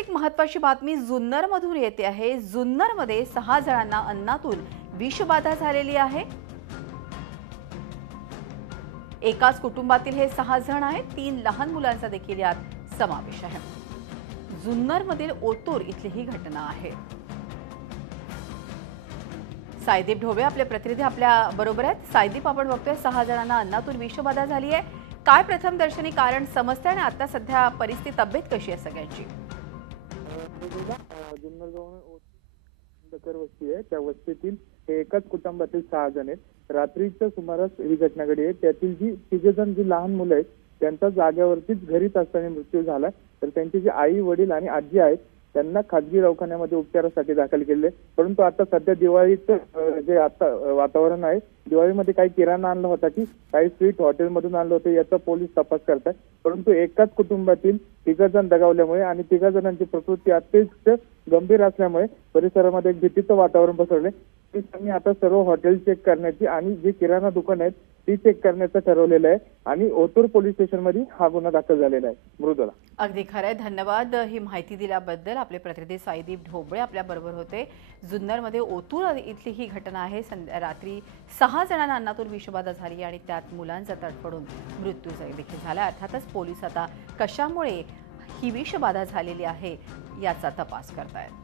एक महत्त्वाची बातमी जुन्नरमधून येते आहे। जुन्नरमध्ये 6 जणांना अन्नातून विषबाधा झालेली आहे। एकाच कुटुंबातील हे 6 जण आहेत। 3 लहान मुलांचा देखील यात समावेश आहे। जुन्नरमधील ओतूर इथली ही घटना आहे। सायदीप ढोबळे आपले प्रतिनिधी आपल्या बरोबर आहेत। सायदीप, आपण बघतोय 6 जणांना अन्नातून विषबाधा झाली आहे। काय प्रथमदर्शनी कारण समजते आणि आता सध्या परिस्थिती, तब्येत कशी आहे सगळ्यांची? जुन्नर जवळ वस्ती आहे, त्या वस्तीतील हे एकाच कुटुंबातील 6 जण आहेत। रात्रीच्या सुमारास ही घटना घडली आहे। त्यातील जी 3 जण जी लहान मुलं आहेत त्यांचा जागेवरतीच घरीच असताना मृत्यू झाला। तर त्यांची जी आई, वडील आणि आजी आहेत त्यांना खाजगी दवाखान्यामध्ये उपचारासाठी दाखल केले। परंतु आता सध्या दिवाळीचं जे आता वातावरण आहे, दिवाळीमध्ये काही किराणा आणला होता की काही स्वीट हॉटेलमधून आणलं होतं याचा पोलीस तपास करतात। परंतु एकाच कुटुंबातील 3 जण दगावल्यामुळे आणि 3 जणांची प्रकृती अत्यंत गंभीर असल्यामुळे परिसरामध्ये एक भीतीचं वातावरण पसरले। पोलिसांनी आता सर्व हॉटेल चेक करण्याची आणि जे किराणा दुकान आहेत ती चेक करण्याचं ठरवलेलं आहे आणि ओतूर पोलीस स्टेशनमध्ये हा गुन्हा दाखल झालेला आहे। मृदुला, अगदी खरंय, धन्यवाद ही माहिती दिल्याबद्दल। आपले प्रतिनिधी सायदीप ढोबळे आपल्या बरोबर होते। जुन्नरमध्ये ओतूर इथली ही घटना आहे। रात्री 6 जणांना अन्नातून विषबाधा झाली आणि त्यात मुलांचा तडफडून मृत्यू देखील झाला। अर्थातच पोलीस आता कशामुळे ही विषबाधा झालेली आहे याचा तपास करतायत।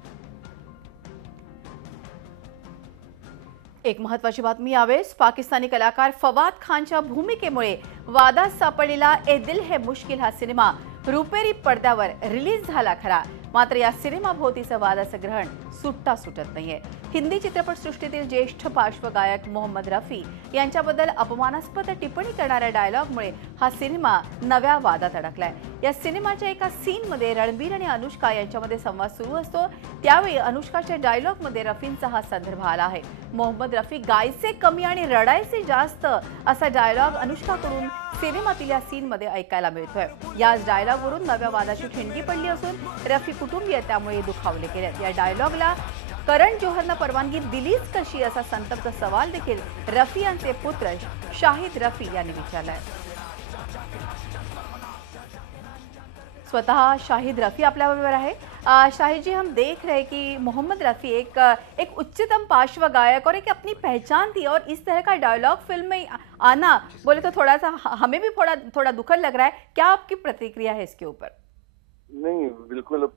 एक महत्त्वाची बातमी यावेळेस, पाकिस्तानी कलाकार फवाद खानच्या भूमिकेमुळे वादात सापडलेला ए दिल है मुश्किल हा सिनेमा रुपेरी पडद्यावर रिलीज झाला खरा, मात्र या सिनेमाभोवतीचं वादाचं ग्रहण सुटत नाहीये। हिंदी चित्रपटसृष्टीतील ज्येष्ठ पार्श्वगायक मोहम्मद रफी यांच्याबद्दल अपमानास्पद टिप्पणी करणाऱ्या डायलॉगमुळे हा सिनेमा नव्या वादात अडकलाय। या सिनेमाच्या एका सीनमध्ये रणबीर आणि अनुष्का यांच्यामध्ये संवाद सुरू असतो, त्यावेळी अनुष्काच्या डायलॉगमध्ये रफींचा हा संदर्भ आला आहे। मोहम्मद रफी गायचे कमी आणि रडायचे जास्त असा डायलॉग अनुष्काकडून सिनेमातील या सीनमध्ये ऐकायला मिळतोय। याच डायलॉगवरून नव्या वादाची ठिणगी पडली असून रफी कुटुंबीय त्यामुळे दुखावले गेले। या डायलॉगला करण जोहरनं परवानगी दिलीच कशी असा संतप्त सवाल देखील रफी यांचे पुत्र शाहिद रफी यांनी विचारलाय। स्वतः शाहिद रफी आपल्या बरोबर है। शाहिद जी, हम देख रहे हैं कि मोहम्मद रफी एक उच्चतम पार्श्व गायक और एक अपनी पहचान थी, और इस तरह का डायलॉग फिल्म में आना बोले तो थोड़ा सा हमें भी थोड़ा दुखद लग रहा है। क्या आपकी प्रतिक्रिया है इसके ऊपर? नहीं, बिल्कुल